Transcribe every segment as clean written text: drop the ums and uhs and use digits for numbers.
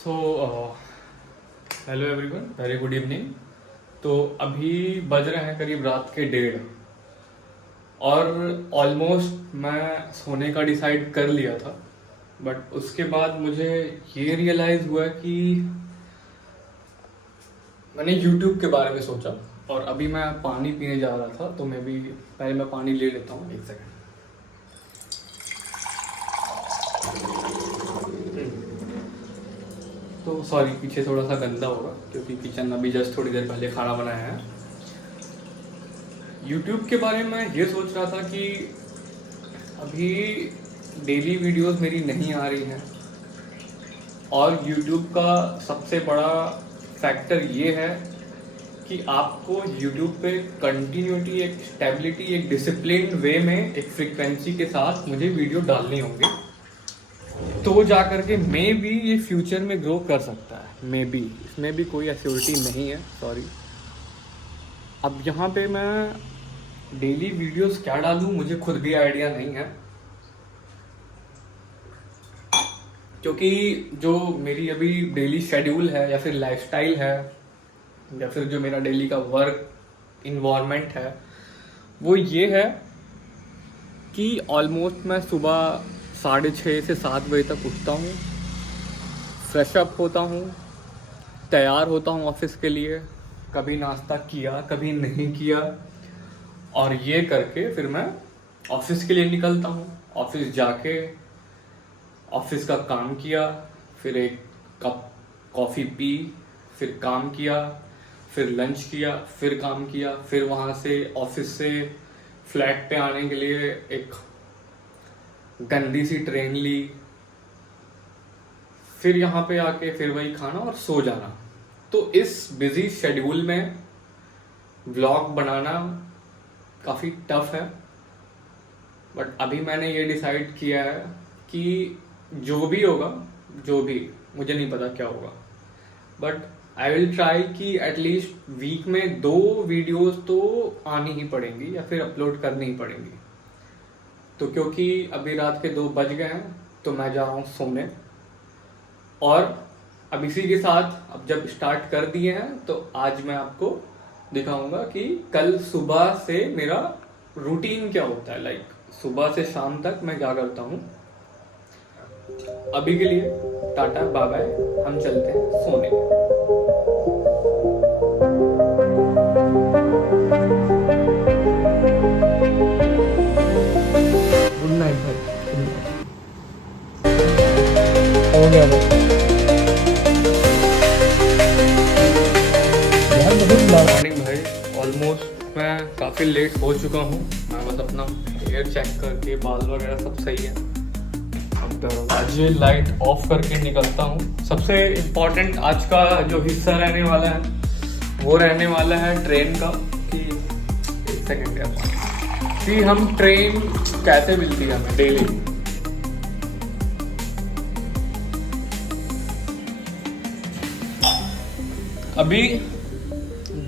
So hello everyone, very good evening. तो अभी बज रहे हैं करीब रात के 1:30 और ऑलमोस्ट मैं सोने का डिसाइड कर लिया था। बट उसके बाद मुझे ये रियलाइज़ हुआ कि मैंने यूट्यूब के बारे में सोचा। और अभी मैं पानी पीने जा रहा था, तो पहले मैं पानी ले लेता हूँ, एक सेकंड। तो सॉरी, पीछे थोड़ा सा गंदा होगा क्योंकि किचन अभी जस्ट थोड़ी देर पहले खाना बनाया है। यूट्यूब के बारे में ये सोच रहा था कि अभी डेली वीडियोस मेरी नहीं आ रही हैं, और यूट्यूब का सबसे बड़ा फैक्टर ये है कि आपको यूट्यूब पे कंटिन्यूटी, एक स्टेबिलिटी, एक डिसिप्लिन वे में, एक फ्रीक्वेंसी के साथ मुझे वीडियो डालने होंगे, तो जा करके मे बी ये फ्यूचर में ग्रो कर सकता है। मे बी, इसमें भी कोई एश्योरिटी नहीं है, सॉरी। अब यहाँ पे मैं डेली वीडियोस क्या डालूँ, मुझे खुद भी आइडिया नहीं है, क्योंकि जो मेरी अभी डेली शेड्यूल है या फिर लाइफस्टाइल है या फिर जो मेरा डेली का वर्क इन्वायरमेंट है, वो ये है कि ऑलमोस्ट मैं सुबह 6:30 से 7 बजे तक उठता हूँ, फ्रेश अप होता हूँ, तैयार होता हूँ ऑफिस के लिए। कभी नाश्ता किया, कभी नहीं किया, और ये करके फिर मैं ऑफिस के लिए निकलता हूँ। ऑफिस जाके ऑफिस का काम किया, फिर एक कप कॉफ़ी पी, फिर काम किया, फिर लंच किया, फिर काम किया, फिर वहाँ से ऑफिस से फ्लैट पे आने के लिए एक गंदी सी ट्रेन ली, फिर यहाँ पे आके फिर वही खाना और सो जाना। तो इस बिजी शेड्यूल में व्लॉग बनाना काफ़ी टफ है। बट अभी मैंने ये डिसाइड किया है कि जो भी होगा, जो भी, मुझे नहीं पता क्या होगा, बट आई विल ट्राई कि एटलीस्ट वीक में 2 वीडियोस तो आनी ही पड़ेंगी या फिर अपलोड करनी ही पड़ेंगी। तो क्योंकि अभी रात के 2 बज गए हैं, तो मैं जा रहा हूँ सोने। और अब इसी के साथ, अब जब स्टार्ट कर दिए हैं, तो आज मैं आपको दिखाऊंगा कि कल सुबह से मेरा रूटीन क्या होता है। लाइक सुबह से शाम तक मैं क्या करता हूँ। अभी के लिए टाटा बाय बाय, हम चलते हैं सोने। गुड नाइट भाई। हो गया भाई यार, गुड मॉर्निंग भाई। ऑलमोस्ट मैं काफ़ी लेट हो चुका हूँ। मैं बस अपना हेयर चेक करके, बाल वगैरह सब सही है। आज लाइट ऑफ करके निकलता हूँ। सबसे इम्पोर्टेंट आज का जो हिस्सा रहने वाला है, वो रहने वाला है ट्रेन का। कि एक सेकेंड यार, कि हम ट्रेन कैसे मिलती है हमें डेली। अभी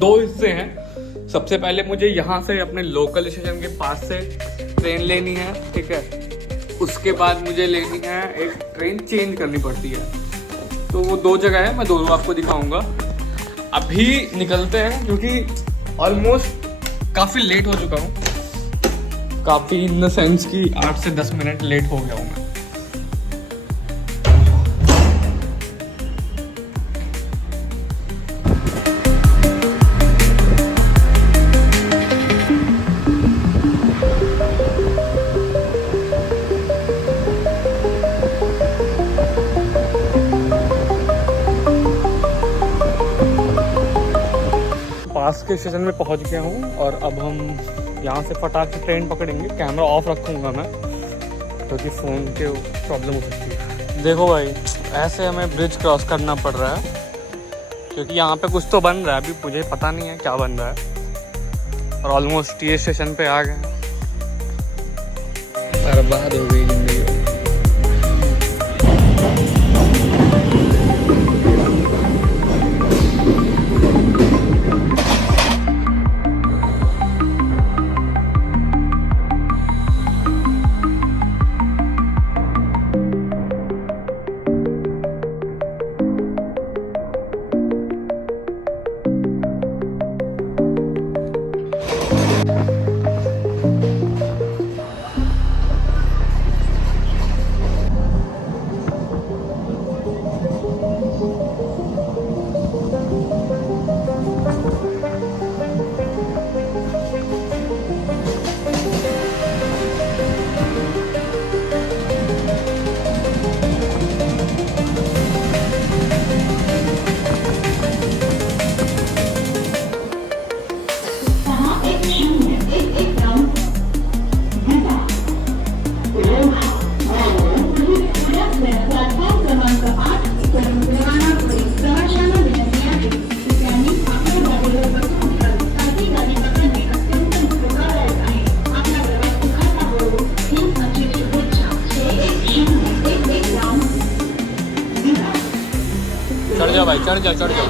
2 हिस्से हैं। सबसे पहले मुझे यहाँ से अपने लोकल स्टेशन के पास से ट्रेन लेनी है, ठीक है। उसके बाद मुझे लेनी है एक ट्रेन, चेंज करनी पड़ती है। तो वो 2 जगह है, मैं दोनों आपको दिखाऊंगा। अभी निकलते हैं क्योंकि ऑलमोस्ट काफ़ी लेट हो चुका हूँ। काफ़ी इन द सेंस कि 8 से 10 मिनट लेट हो गया हूँ मैं। पास के स्टेशन में पहुंच गया हूं और अब हम यहाँ से फटाक से ट्रेन पकड़ेंगे। कैमरा ऑफ रखूँगा मैं क्योंकि फ़ोन के प्रॉब्लम हो सकती है। देखो भाई, ऐसे हमें ब्रिज क्रॉस करना पड़ रहा है क्योंकि यहाँ पे कुछ तो बन रहा है। अभी मुझे पता नहीं है क्या बन रहा है, और ऑलमोस्ट ये स्टेशन पे आ गए हैं। बर्बाद हो गई जिंदगी। जा भाई, चढ़ जा, चढ़ जा।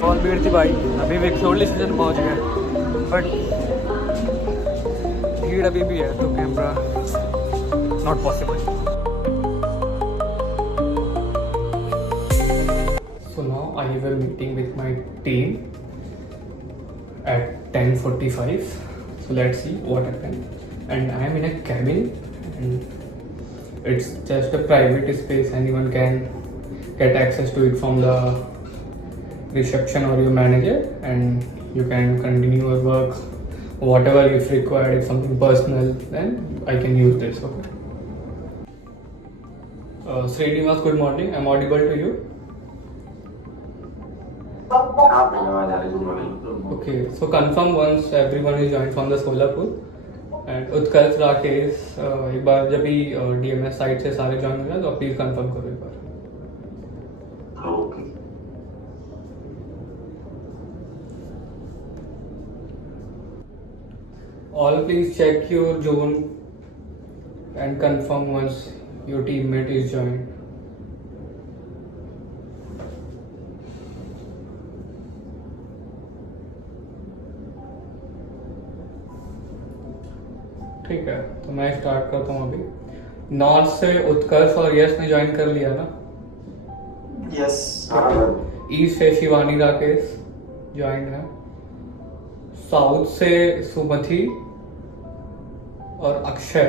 बहुत भीड़ थी भाई, अभी विक्टोरिया स्टेशन पहुंच गए, बट भीड़ अभी भी है तो camera not possible. So now I have a meeting with my team at 10:45. So let's see what happens. And I am in a cabin, and it's just a private space. Anyone can get access to it from the reception or your manager, and you can continue your work, whatever if required. If something personal, then I can use this. Okay. Srinivas, good morning. I'm audible to you? Okay, so confirm once everyone is joined from the Solapur, and उत्कर्ष राकेश एक बार जब भी DMS site से सारे join हो जाए तो please confirm करो एक बार। All please check your zone and confirm once your teammate is joined. ठीक है, तो मैं स्टार्ट करता हूँ अभी। नॉर्थ से उत्कर्ष और यश ने ज्वाइन कर लिया ना? यस। ईस्ट से शिवानी राकेश ज्वाइन है। साउथ से सुमति और अक्षय।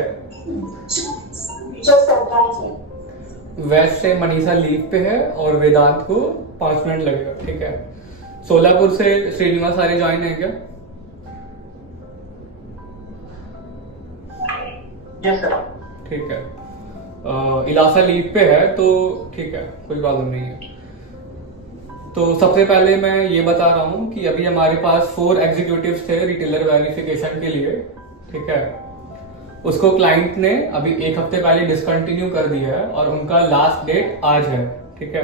वेस्ट से मनीषा लीव पे है और वेदांत को 5 मिनट लगेगा। ठीक है। सोलापुर से श्रीनिवास आर्य ज्वाइन है क्या? Yes sir. ठीक है। इलासा लीव पे है तो ठीक है, कोई प्रॉब्लम नहीं है। तो सबसे पहले मैं ये बता रहा हूँ कि अभी हमारे पास 4 एग्जीक्यूटिव्स थे रिटेलर वेरिफिकेशन के लिए। ठीक है। उसको क्लाइंट ने अभी 1 हफ्ते पहले डिसकंटिन्यू कर दिया है और उनका लास्ट डेट आज है। ठीक है।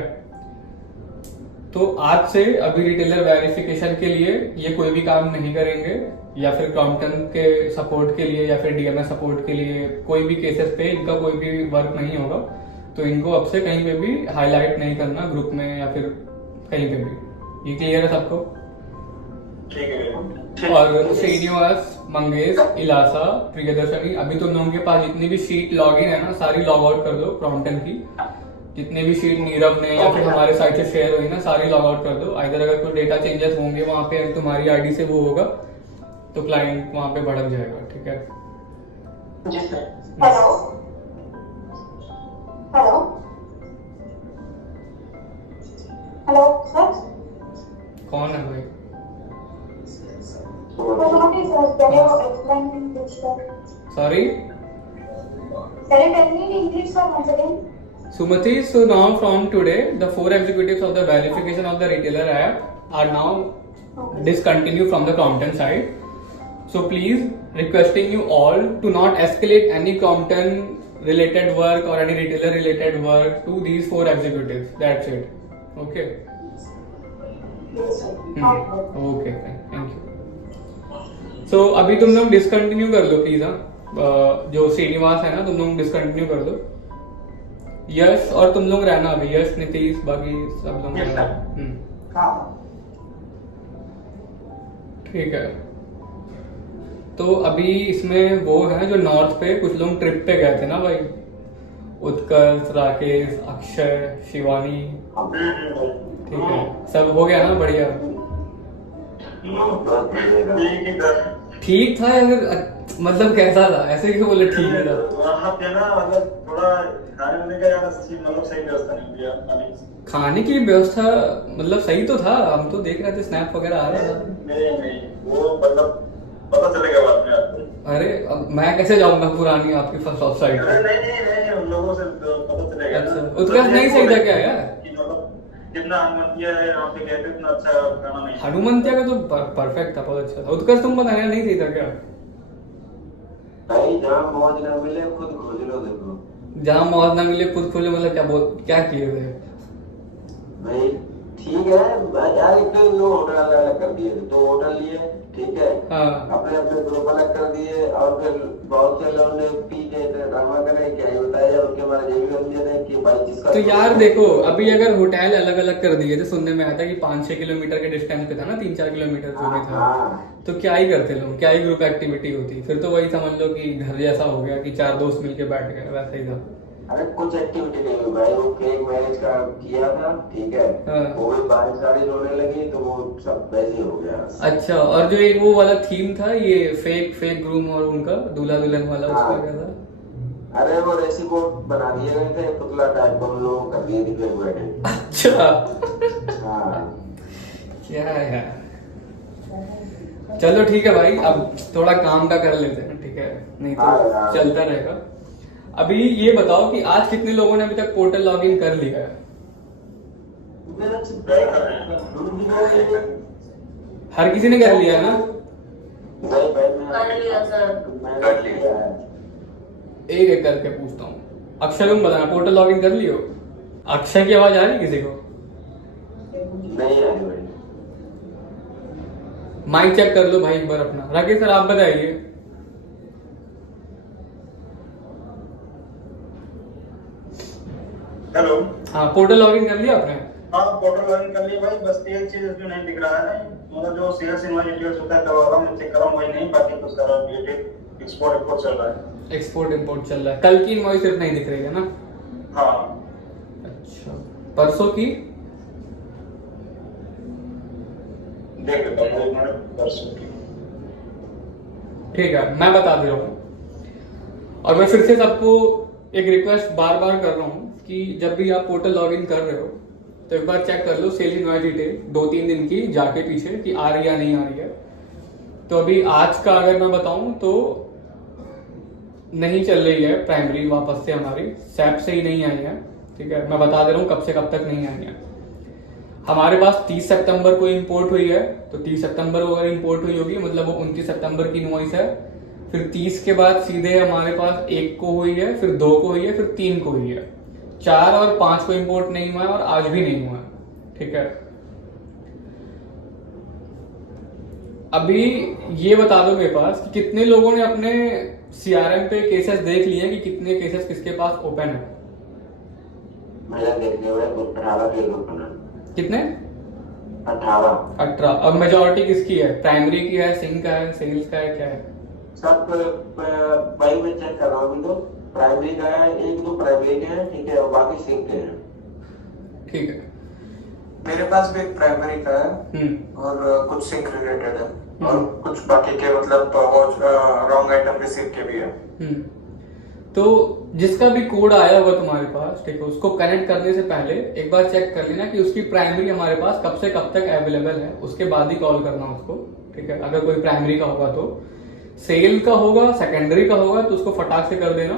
तो आज से अभी रिटेलर वेरिफिकेशन के लिए ये कोई भी काम नहीं करेंगे, या फिर क्रॉम्पटन के सपोर्ट के लिए या फिर डीएमएस सपोर्ट के लिए कोई भी केसेस पे इनका कोई भी वर्क नहीं होगा। तो इनको अब से कहीं पे भी हाईलाइट नहीं करना ग्रुप में या फिर कहीं पे भी। ये क्लियर है सबको? ठीक है। और श्रीनिवास, मंगेश, इलासा, प्रियदर्शनी, अभी तुम लोगों के पास जितनी भी शीट लॉग इन है ना, सारी लॉग आउट कर दो क्रॉम्पटन की। जितने भी शीट नीरव ने या फिर हमारे साइड से शेयर हुई ना, सारी लॉग आउट कर दो। आइदर अगर कोई डेटा चेंजेस होंगे वहां पे तुम्हारी आईडी से वो होगा तो क्लाइंट वहां पे भड़क जाएगा। ठीक है। हेलो हेलो हेलो सर, कौन है भाई? Sorry, Sumati, so now from today the 4 executives of the verification of the retailer app are now discontinued from the Crompton side. So please requesting you all to not escalate any Crompton related work or any retailer related work to these 4 executives. That's it. Okay. Okay, fine. Thank you. So अभी तुम लोग discontinue कर दो please. हाँ, जो श्रीनिवास है ना, तुम लोग डिसकंटिन्यू कर दो। यश और तुम लोग रहना अभी, यश, नीतीश, बाकी सब लोग रहना। ठीक है। तो अभी इसमें वो है जो नॉर्थ पे कुछ लोग ट्रिप पे गए थे ना भाई, उत्कर्ष, राकेश, अक्षय, शिवानी। ठीक है, सब हो गया ना? बढ़िया। ठीक था या फिर मतलब कैसा था? ऐसे क्यों बोले ठीक था? वहाँ पे ना मतलब थोड़ा खाने वाने का यार मतलब सही व्यवस्था नहीं दिया। खाने की व्यवस्था मतलब सही तो था, हम तो देख रहे थे स्नैप वगैरह आ रहा था। नहीं वो मतलब पता चलेगा बाद में आपको। अरे अब मैं कैसे जाऊंगा पुरानी आपकी फर्स्ट ऑफ साइड अरे पे? नहीं, उन लोगों से तो पता चलेगा ना। अच्छा, उत्कर्ष नहीं सही था क्या यार? कि मतलब कितना हनुमंतिया है यहाँ पे, कहते इतना अच्छा गाना नहीं है। हनुमंतिया का तो परफेक्ट था, बहुत अच्छा था। उत्कर्ष तुम बताना, नहीं सही था क्या? भाई जहाँ मौज ना मिले खुद खोज लो, देखो जहाँ मौज ना मिले खुद खोले, मतलब क्या किए थे? भाई। ठीक है यार, एक तो दो होटल अलग अलग कर दिए, दो होटल लिए, ठीक है। हाँ। अपने अपने ग्रुप अलग कर दिए, और फिर बहुत से लोगों ने पी के इतने ड्रामा करे, क्या ही बताया उनके बारे में, ये भी बन गए कि भाई जिसका तो यार देखो, अभी अगर होटल अलग अलग कर दिए थे, सुनने में आया था कि 5-6 किलोमीटर के डिस्टेंस पे था ना, 3-4 किलोमीटर जो भी था, हाँ तो क्या ही करते लोग, क्या ही ग्रुप एक्टिविटी होती? फिर तो वही समझ लो कि घर जैसा हो गया कि 4 दोस्त मिलके बैठ गए, वैसा ही था। अरे कुछ एक्टिविटी नहीं हुई भाई, वो फेक मैरिज का किया था, ठीक है। हाँ। वो भी बारिश वारिश होने लगी तो वो सब वैसे ही हो गया। अच्छा, और जो एक वो वाला थीम था, ये फेक ग्रूम और उनका दूल्हा दुल्हन वाला, उसका हाँ। क्या था? अरे वो रेसी बोट बना दिए गए थे, पुतला टाइप हम लोग कर दिए थे फिर बैठे। अच्छा। हाँ क्या है यार? चलो ठीक है भाई, अब थोड़ा काम का कर लेते हैं, ठीक है? नहीं हाँ तो यार। चलता रहेगा। अभी ये बताओ कि आज कितने लोगों ने अभी तक पोर्टल लॉगिन कर लिया है? मेरा चिंता नहीं कर रहे हैं। हर किसी ने कर लिया है ना? नहीं भाई, कर लिया सर। मैं कर लिया है। एक एक करके पूछता हूँ। अक्षय तुम बताना, पोर्टल लॉगिन कर लियो? अक्षय की आवाज आ रही किसी को? नहीं आ रही भाई। माइक चेक कर लो भाई एक बार अपना। राकेश सर आप बताइए। हेलो। हाँ, पोर्टल लॉगिन कर लिया आपने? हाँ, पोर्टल लॉगिन कर लिया भाई, बस एक चीज इसमें नहीं दिख रहा है, मतलब जो शेयर्स इनवाइट डिटेल्स होता है करवा रहा हूँ, चेक कर रहा हूँ, वही नहीं, बाकी तो सारा अपडेटेड एक्सपोर्ट इंपोर्ट चल रहा है। एक्सपोर्ट इंपोर्ट चल रहा है। कल की इनवॉइस सिर्फ नहीं दिख रही है ना? हाँ। अच्छा, परसों की? देख लेता हूँ एक मिनट, परसों की। ठीक है, मैं बता दे रहा हूँ। और मैं फिर से सबको एक रिक्वेस्ट बार बार कर रहा हूँ कि जब भी आप पोर्टल लॉगिन कर रहे हो तो एक बार चेक कर लो सेल इनवाइट डिटेल 2-3 दिन की जाके पीछे, कि आ रही है या नहीं आ रही है। तो अभी आज का अगर मैं बताऊं तो नहीं चल रही है प्राइमरी वापस से, हमारी सैप से ही नहीं आई है, ठीक है? मैं बता दे रहा हूँ कब से कब तक नहीं आई है। हमारे पास 30 सितंबर को इंपोर्ट हुई है, तो 30 सितंबर को अगर इंपोर्ट हुई होगी मतलब वो 29 सितंबर की इनवॉइस है। फिर 30 के बाद सीधे हमारे पास 1 को हुई है, फिर 2 को हुई है, फिर 3 को हुई है। 4 और 5 को इंपोर्ट नहीं हुआ है और आज भी नहीं हुआ है, ठीक है? अभी ये बता दो मेरे पास कि कितने लोगों ने अपने सीआरएम पे केसेस देख लिए कि कितने केसेस किसके पास ओपन है? मेरा देखने में 18 के ओपन है। कितने? 18। और मेजोरिटी किसकी है? प्राइमरी की है, सिंक का है, सेल्स का है, क्या है? सब भाई मैं चेक कर रहा हूँ अभी तो। प्राइमरी का है, 1-2 प्राइमरी के हैं, ठीक है, और बाकी सिंक के हैं। ठीक है। मेरे पास भी एक प्राइमरी का है और कुछ सिंक रिलेटेड है और कुछ बाकी के मतलब रॉन्ग आइटम रिसीव के भी है। तो जिसका भी कोड आया होगा तुम्हारे पास, ठीक है, उसको कनेक्ट करने से पहले एक बार चेक कर लेना कि उसकी प्राइमरी हमारे पास कब से कब तक अवेलेबल है, उसके बाद ही कॉल करना उसको, ठीक है? अगर कोई प्राइमरी का होगा तो। सेल का होगा, सेकेंडरी का होगा तो उसको फटाक से कर देना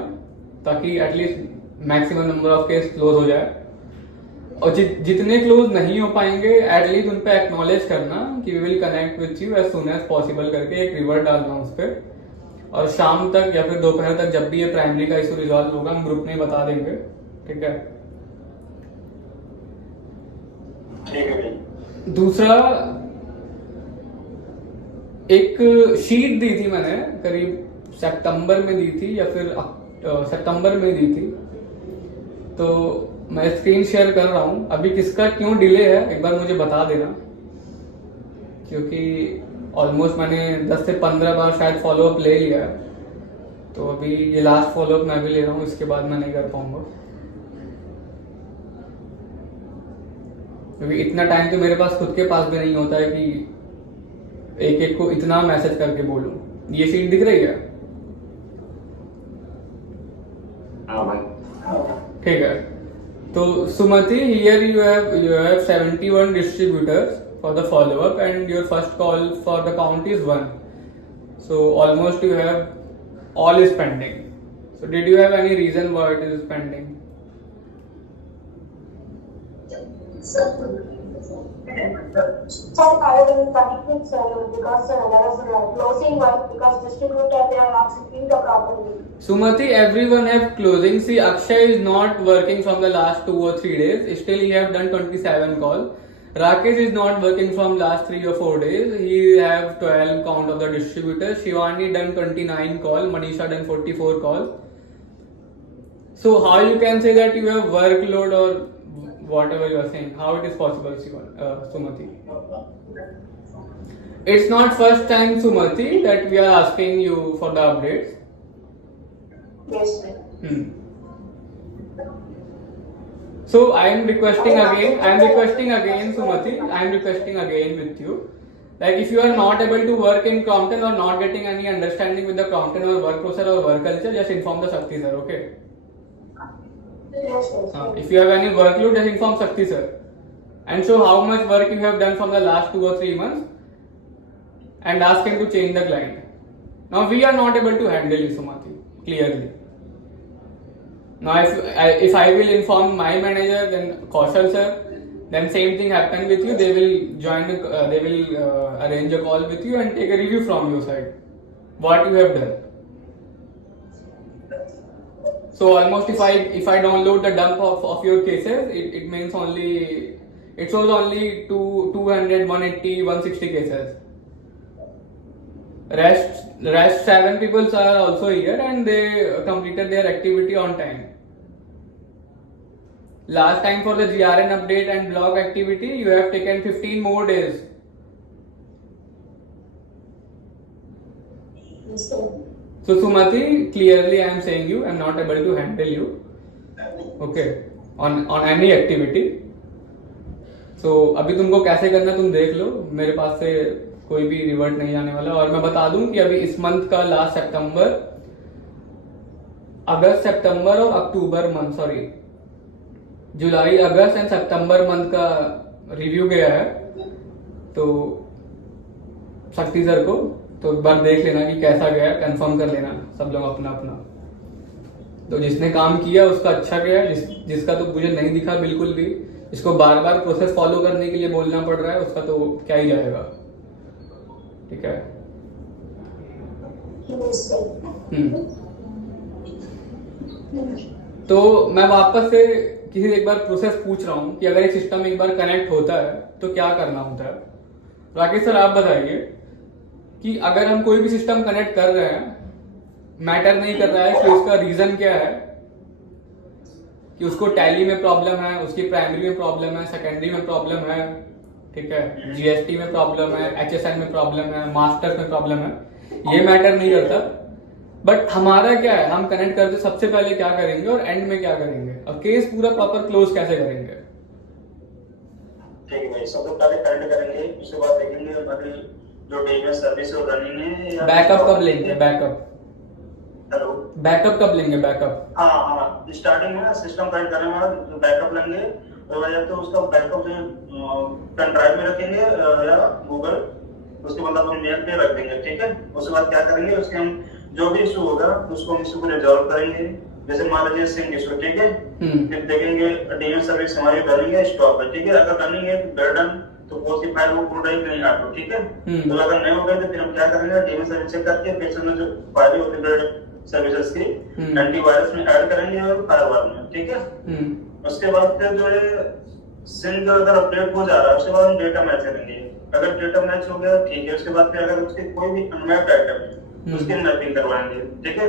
ताकि at least maximum number of case close हो जाए। और जितने क्लोज नहीं हो पाएंगे एटलीस्ट उन पे एक्नॉलेज करना कि we will connect with you as soon as possible करके एक रिवर्ट डालना उस पर। और शाम तक या फिर दोपहर तक जब भी ये प्राइमरी का इशू रिजॉल्व होगा हम ग्रुप में ही बता देंगे, ठीक है? ठीक है भाई। दूसरा, एक शीट दी थी मैंने, करीब सितंबर में दी थी या फिर सितंबर में दी थी, तो मैं स्क्रीन शेयर कर रहा हूं। अभी किसका क्यों डिले है एक बार मुझे बता देना, क्योंकि ऑलमोस्ट मैंने 10 से 15 बार शायद फॉलोअप ले लिया है, तो अभी ये लास्ट फॉलोअप मैं भी ले रहा हूँ, इसके बाद मैं नहीं कर पाऊंगा क्योंकि इतना टाइम तो मेरे पास खुद के पास भी नहीं होता है कि एक एक को इतना मैसेज करके बोलूं। ये शीट दिख रही है? हाँ भाई। ठीक है। तो सुमति, here you have 71 distributors for the follow up and your first call for the count is 1. So almost you have all is pending. So did you have any reason why it is pending? So I will connect with sir because there was a closing work because distributor they are not shipping the properly. Sumati, everyone have closing. See, Akshay is not working from the last 2 or 3 days. Still, he have done 27 call. Rakesh is not working from last 3 or 4 days. He have 12 count of the distributor. Shivani done 29 call. Manisha done 44 call. So how you can say that you have workload or whatever you are saying? How it is possible, Sumati? It's not first time, Sumati, that we are asking you for the updates. Yes, sir. So I am requesting again, Sumati. I am requesting again with you. Like if you are not able to work in Crompton or not getting any understanding with the Crompton or work process or work culture, just inform the Shakti sir, okay? Yes, sir. If you have any workload, just inform Shakti sir. And show how much work you have done from the last 2 or 3 months and ask him to change the client. Now we are not able to handle you, Sumati, clearly. Now if I will inform my manager, then Kaushal sir, then same thing happen with you. They will join, they will arrange a call with you and take a review from your side. What you have done. So almost if I download the dump of your cases, it means only, it shows only 200, 180, 160 cases. Rest 7 people are also here and they completed their activity on time. Last time for the GRN update and blog activity, you have taken 15 more days. Yes, sir. So Sumati, clearly I am saying you, I am not able to handle you. Okay, on any activity. So अभी तुमको कैसे करना तुम देख लो, मेरे पास से कोई भी रिवर्ट नहीं आने वाला. और मैं बता दूं कि अभी इस मंथ का लास्ट अगस्त सितंबर और अक्टूबर मंथ, सॉरी जुलाई, अगस्त एंड सितंबर मंथ का रिव्यू गया है. तो शक्ति सर को तो एक बार देख लेना कि कैसा गया, कंफर्म कर लेना सब लोग अपना अपना. तो जिसने काम किया उसका अच्छा गया, जिसका तो मुझे नहीं दिखा बिल्कुल भी, इसको बार बार प्रोसेस फॉलो करने के लिए बोलना पड़ रहा है, उसका तो क्या ही जाएगा. ठीक है. Yes, sir. तो मैं वापस से किसी एक बार प्रोसेस पूछ रहा हूँ कि अगर एक सिस्टम एक बार कनेक्ट होता है तो क्या करना होता है. राकेश सर आप बताइए कि अगर हम कोई भी सिस्टम कनेक्ट कर रहे हैं, मैटर नहीं कर रहा है कि उसका रीजन क्या है, कि उसको टैली में प्रॉब्लम है, उसकी प्राइमरी में प्रॉब्लम है, सेकेंडरी में प्रॉब्लम है, ठीक है, जीएसटी में प्रॉब्लम है, एचएसएन में प्रॉब्लम है, मास्टर्स में प्रॉब्लम है, ये मैटर नहीं करता. बट हमारा क्या है, हम कनेक्ट करते सबसे पहले क्या करेंगे और एंड में क्या करेंगे, और केस पूरा प्रॉपर क्लोज कैसे करेंगे. ठीक है भाई, सबसे पहले कनेक्ट करेंगे, उसके बाद देखेंगे हमारी जो डीएमएस सर्विस है रनिंग है या बैकअप कब लेंगे. हेलो, बैकअप कब लेंगे. बैकअप हाँ, स्टार्टिंग में सिस्टम कनेक्ट करने के बाद बैकअप लेंगे. और या तो उसका बैकअप जो पेन ड्राइव में रखेंगे या गूगल, उसके बाद हम मेल पे रख देंगे. ठीक है. उसके बाद क्या करेंगे, उसके हम जो भी इशू होगा उसको हम इशू को रिजॉल्व करेंगे. जैसे मान लीजिए सिंक इशू, ठीक है, फिर देखेंगे डीएमएस सर्विस हमारी रनिंग है, स्टॉप है. ठीक है. अगर रनिंग है तो बर्डन तो कौन सी फाइल वो पूरा ही नहीं आटो. ठीक है. तो अगर नहीं हो गए तो फिर हम क्या करेंगे, डीएमएस सर्विस चेक करके फिर उसमें जो फाइल होती है सर्विसेज की एंटीवायरस में ऐड करेंगे और फायरवॉल में. ठीक है. उसके बाद फिर जो है सिंक अगर अपडेट हो जा रहा है उसके बाद हम डेटा मैच करेंगे. अगर डेटा मैच हो गया ठीक है. उसके बाद फिर अगर उसके कोई भी अनमैप्ड आइटम है उसकी मैपिंग करवाएंगे. ठीक है.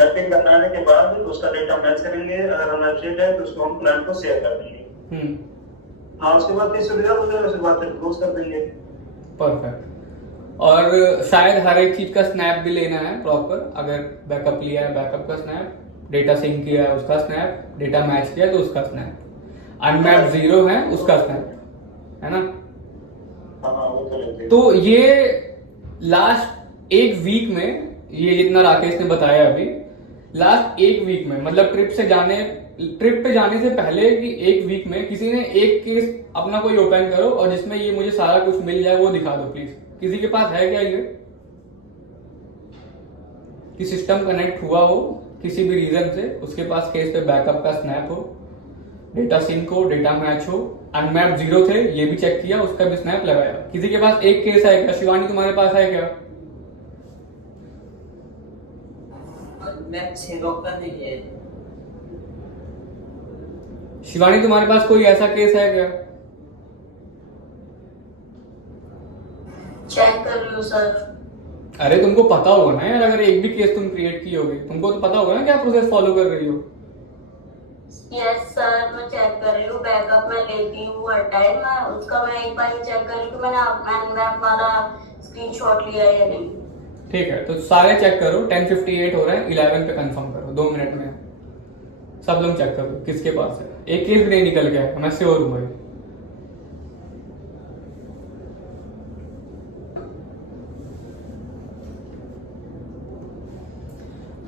मैपिंग करवाने के बाद उसका डेटा मैच करेंगे. अगर अनमैप्ड है तो उसको हम क्लाइंट को शेयर कर देंगे. हाँ, उसके बाद फिर रिजल्ट हो जाएगा, उसके बाद फिर क्लोज कर देंगे. परफेक्ट. और शायद हर एक चीज का स्नैप भी लेना है प्रॉपर. अगर बैकअप लिया है बैकअप का स्नैप, डेटा सिंक किया है उसका स्नैप, डेटा मैच किया तो उसका स्नैप, अनमैप्ड 0 है उसका स्नैप, है ना. हाँ, वो तो लेते हैं. तो ये लास्ट एक वीक में, ये जितना राकेश ने बताया अभी, लास्ट एक वीक में, मतलब ट्रिप पे जाने से पहले कि एक वीक में किसी ने एक केस अपना कोई ओपन करो और जिसमें ये मुझे सारा कुछ मिल जाए वो दिखा दो प्लीज. किसी के पास है क्या ये? कि सिस्टम कनेक्ट हुआ हो किसी भी रीजन से, उसके पास केस पे बैकअप का स्नैप हो, डेटा सिंक हो, डेटा मैच हो, अनमैप 0 थे ये भी चेक किया, उसका भी स्नैप लगाया। किसी के पास एक केस है क्या? शिवानी तुम्हारे पास है क्या? मैप 0 का नहीं है। शिवानी तुम्हारे पास कोई ऐसा केस है क्या? चेक कर रही हूँ सर। अरे तुमको पता होगा ना यार, अगर एक भी केस तुम क्रिएट की होगी, तुमको तो पता होगा ना क्या प्रोसेस फॉलो कर रही हो। यस सर, मैं चेक कर रही हूँ, बैकअप में लेती हूँ हर टाइम। मैं उसका मैं एक बार चेक कर रही हूँ कि मैंने मैप वाला स्क्रीनशॉट लिया है या नहीं। ठीक है, तो सारे चेक करो। 10:58 हो रहा है, 11 पे कंफर्म करो, 2 मिनट में सब लोग चेक करो किसके पास है। एक केस भी नहीं निकल गया है, मैं श्योर हूँ भाई।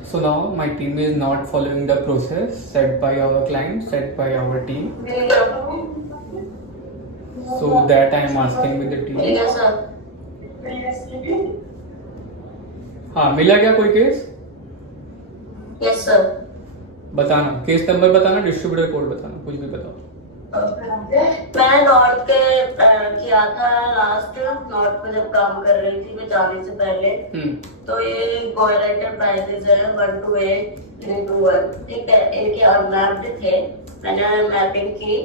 So now my team is not following the process set by our client, set by our team. So that I am asking with the mill team. गया सर। हाँ, मिला क्या कोई केस? Yes sir. बताना, case number बताना, distributor code बताना, कुछ भी बताओ। मैं नॉर्थ के किया था लास्ट, नॉर्थ पे जब काम कर रही थी मैं जाने से पहले। तो ये गोयल एंटरप्राइजेज है 128-321, ठीक है। इनके अनमैप्ड थे, मैंने मैपिंग की,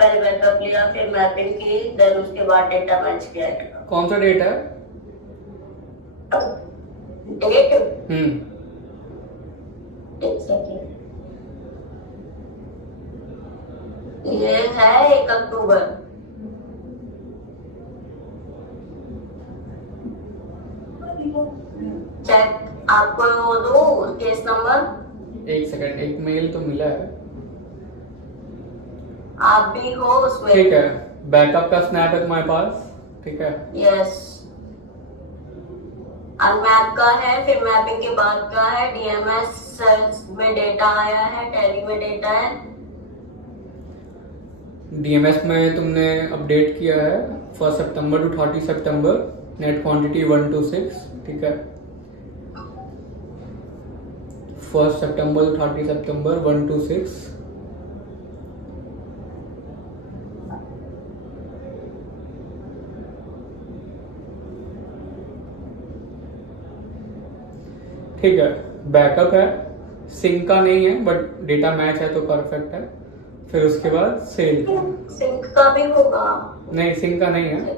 पहले बैकअप लिया, फिर मैपिंग की, देन उसके बाद डेटा मैच किया। कौन सा डेटा है? डेट हम्म, एक सेकेंड, ये है 1 अक्टूबर। चेक आपको वो दो केस नंबर। एक सेकंड, एक मेल तो मिला है। आप भी हो उसमें? ठीक है, बैकअप का स्नैप है तुम्हारे पास, ठीक है। यस, अनमैप का है, फिर मैपिंग के बाद का है, डीएमएस में डेटा आया है, टैली में डेटा है। डीएमएस में तुमने अपडेट किया है 1 सितंबर टू 30 सितंबर, नेट क्वांटिटी 126, ठीक है। 1 सितंबर टू 30 सितंबर 126। ठीक है, बैकअप है, सिंक का नहीं है बट डेटा मैच है तो परफेक्ट है। फिर उसके बाद सेल का, सिंक का भी होगा? नहीं सिंक का नहीं है,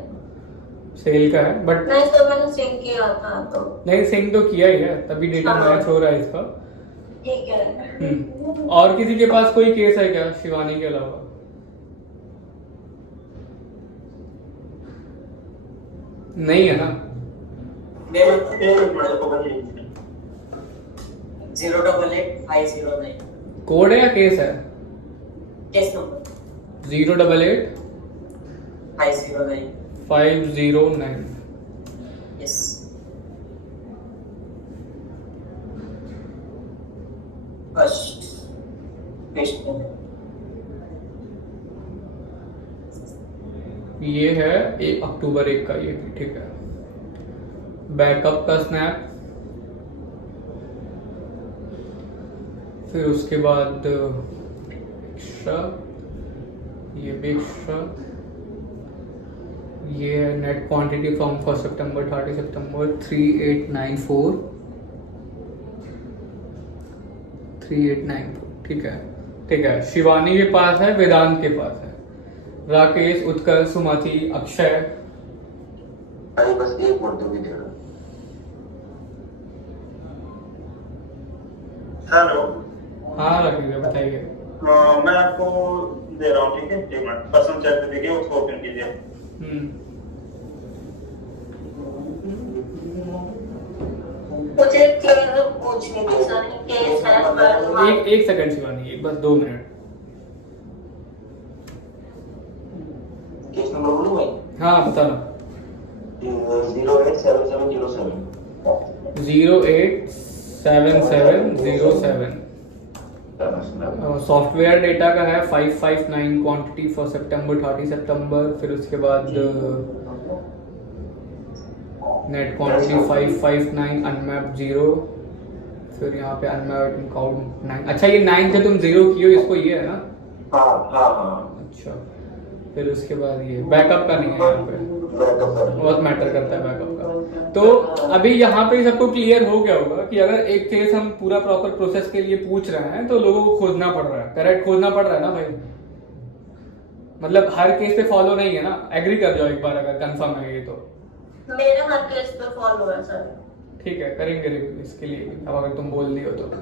सेल का है बट नहीं सर, मैंने सिंक किया था तो। नहीं, सिंक तो किया ही है, तभी डेटा मैच हो रहा है इसका। ठीक है। और किसी के पास कोई केस है क्या शिवानी के अलावा? नहीं है ना? 088-509 कोड है या केस है? Case number 088-509। 509। Yes. First paste ये है 1 अक्टूबर 1 का, ये भी ठीक है। बैकअप का स्नैप, फिर उसके बाद एक्स्ट्रा, ये भी एक्स्ट्रा, ये है नेट क्वांटिटी फ्रॉम 1 सितंबर 30 सितंबर 3894, ठीक है। ठीक है, शिवानी के पास है, वेदांत के पास है, राकेश, उत्कर्ष, सुमति, अक्षय। भाई बस एक मिनट तो भी दे रहा। हेलो। हाँ राकेश भैया बताइए। मैं आपको दे रहा हूँ, ठीक है। 1 मिनट, पर्सनल चैट पे देखिए, उसको ओपन कीजिए। मुझे क्लियर पूछनी थी सर, केस है पर एक सेकंड शिवानी, बस 2 मिनट। केस नंबर बोलूं भाई? हाँ बताना। 087707 087707। सॉफ्टवेयर डेटा का है 559 क्वांटिटी फॉर सितंबर 30 सितंबर, फिर उसके बाद नेट क्वांटिटी 559, अनमैप 0, फिर यहाँ पे अनमैरिड काउंट 9। अच्छा ये 9 से तुम 0 किए हो, इसको ये है ना? हाँ। अच्छा, फिर उसके बाद ये बैकअप का नहीं है यहाँ पे, बहुत मैटर करता है बैकअप का। तो अभी यहाँ पे सबको क्लियर हो गया होगा कि अगर एक केस हम पूरा प्रॉपर प्रोसेस के लिए पूछ रहे हैं तो लोगों को खोजना पड़ रहा है, करेक्ट खोजना पड़ रहा है ना भाई? मतलब हर केस पे फॉलो नहीं है ना, एग्री कर जाओ एक बार अगर कंफर्म है ये तो। मेरे हर केस पे फॉलो है सर। ठीक है, करेंगे रिव्यू इसके लिए अब अगर तुम बोल दी हो तो।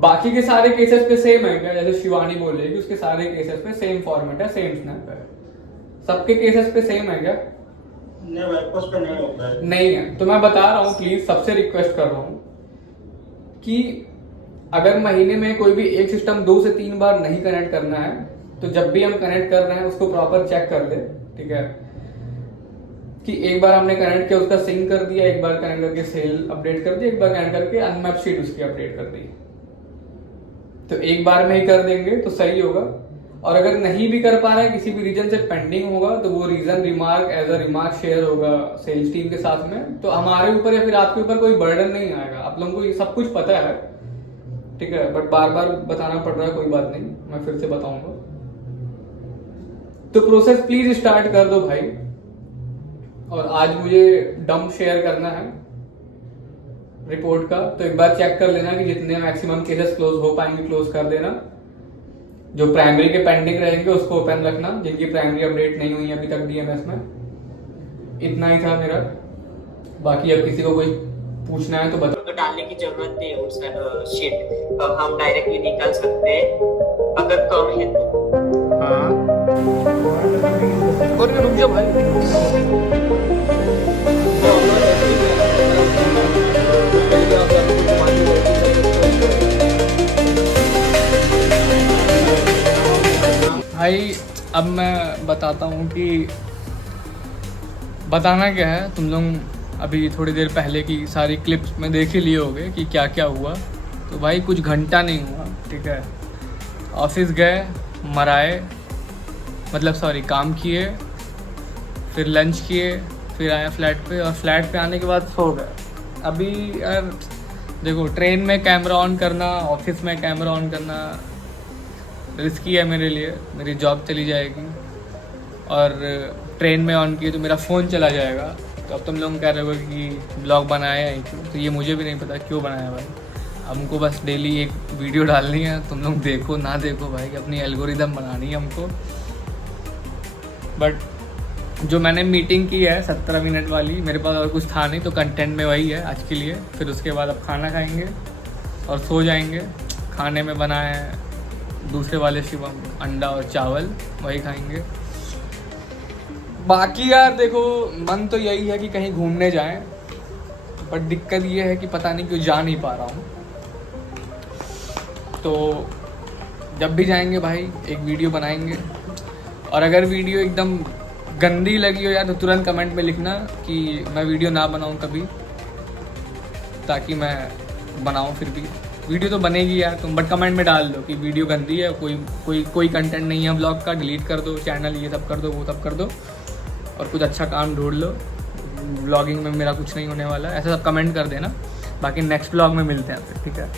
बाकी के सारे केसेस पे सेम है क्या? जैसे शिवानी बोल रही है कि उसके सारे केसेस पे सेम फॉर्मेट है, सेम स्नैप है, सबके केसेस पे सेम है क्या? नहीं भाई, कुछ पे नहीं होता है। नहीं है तो मैं बता रहा हूँ, प्लीज सबसे रिक्वेस्ट कर रहा हूँ कि अगर महीने में कोई भी एक सिस्टम 2 से 3 बार नहीं कनेक्ट करना है तो जब भी हम कनेक्ट कर रहे हैं उसको प्रॉपर चेक कर ले, ठीक है? कि एक बार हमने कनेक्ट किया उसका सिंक कर दिया, एक बार कनेक्ट करके सेल अपडेट कर दिया, एक बार कनेक्ट करके अनमैप शीट उसकी अपडेट कर दी। तो एक बार में ही कर देंगे तो सही होगा। और अगर नहीं भी कर पा रहे हैं, किसी भी रीजन से पेंडिंग होगा तो वो reason remark as a remark share होगा सेल्स टीम के साथ में, तो हमारे ऊपर या फिर आपके ऊपर कोई बर्डन नहीं आएगा। आप लोगों को ये सब कुछ पता है, ठीक है? बट बार बार बताना पड़ रहा है, कोई बात नहीं, मैं फिर से बताऊंगा। तो प्रोसेस प्लीज स्टार्ट कर दो भाई। और आज मुझे डंप शेयर करना है रिपोर्ट का, तो एक बार चेक कर लेना कि जितने मैक्सिमम केसेस क्लोज हो पाएंगे क्लोज कर देना। जो प्राइमरी के पेंडिंग रहेंगे उसको ओपन रखना, जिनकी प्राइमरी अपडेट नहीं हुई अभी तक डीएमएस में। इतना ही था मेरा। बाकी अब किसी को कोई पूछना है तो बता। तो डालने की जरूरत नहीं है उस शीट, हम डायरेक्टली निकाल सकते हैं अगर कम है तो। हाँ और रुक जाओ भाई। भाई अब मैं बताता हूँ कि बताना क्या है। तुम लोग अभी थोड़ी देर पहले की सारी क्लिप्स में देख ही लिए होगे कि क्या क्या हुआ। तो भाई कुछ घंटा नहीं हुआ, ठीक है? ऑफिस गए, मराए, मतलब सॉरी काम किए, फिर लंच किए, फिर आया फ्लैट पे, और फ्लैट पे आने के बाद सो गए। अभी यार देखो, ट्रेन में कैमरा ऑन करना, ऑफिस में कैमरा ऑन करना रिस्की है मेरे लिए, मेरी जॉब चली जाएगी। और ट्रेन में ऑन किए तो मेरा फ़ोन चला जाएगा। तो अब तुम लोग कह रहे हो कि ब्लॉग बनाया है क्यों, तो ये मुझे भी नहीं पता क्यों बनाया भाई। हमको बस डेली एक वीडियो डालनी है, तुम लोग देखो ना देखो भाई, अपनी एल्गोरिदम बनानी है हमको। बट जो मैंने मीटिंग की है 17 मिनट वाली, मेरे पास और कुछ था नहीं, तो कंटेंट में वही है आज के लिए। फिर उसके बाद अब खाना खाएंगे और सो जाएंगे। खाने में बना है दूसरे वाले शिवम, अंडा और चावल, वही खाएंगे। बाकी यार देखो, मन तो यही है कि कहीं घूमने जाएं, बट दिक्कत ये है कि पता नहीं क्यों जा नहीं पा रहा हूँ। तो जब भी जाएंगे भाई एक वीडियो बनाएंगे। और अगर वीडियो एकदम गंदी लगी हो यार तो तुरंत कमेंट में लिखना कि मैं वीडियो ना बनाऊं कभी, ताकि मैं बनाऊं। फिर भी वीडियो तो बनेगी यार तुम, बट कमेंट में डाल दो कि वीडियो गंदी है, कोई कंटेंट नहीं है ब्लॉग का, डिलीट कर दो चैनल, ये सब कर दो, वो सब कर दो, और कुछ अच्छा काम ढूंढ लो। व्लॉगिंग में मेरा कुछ नहीं होने वाला है, ऐसा सब कमेंट कर देना। बाकी नेक्स्ट व्लॉग में मिलते हैं फिर, ठीक है?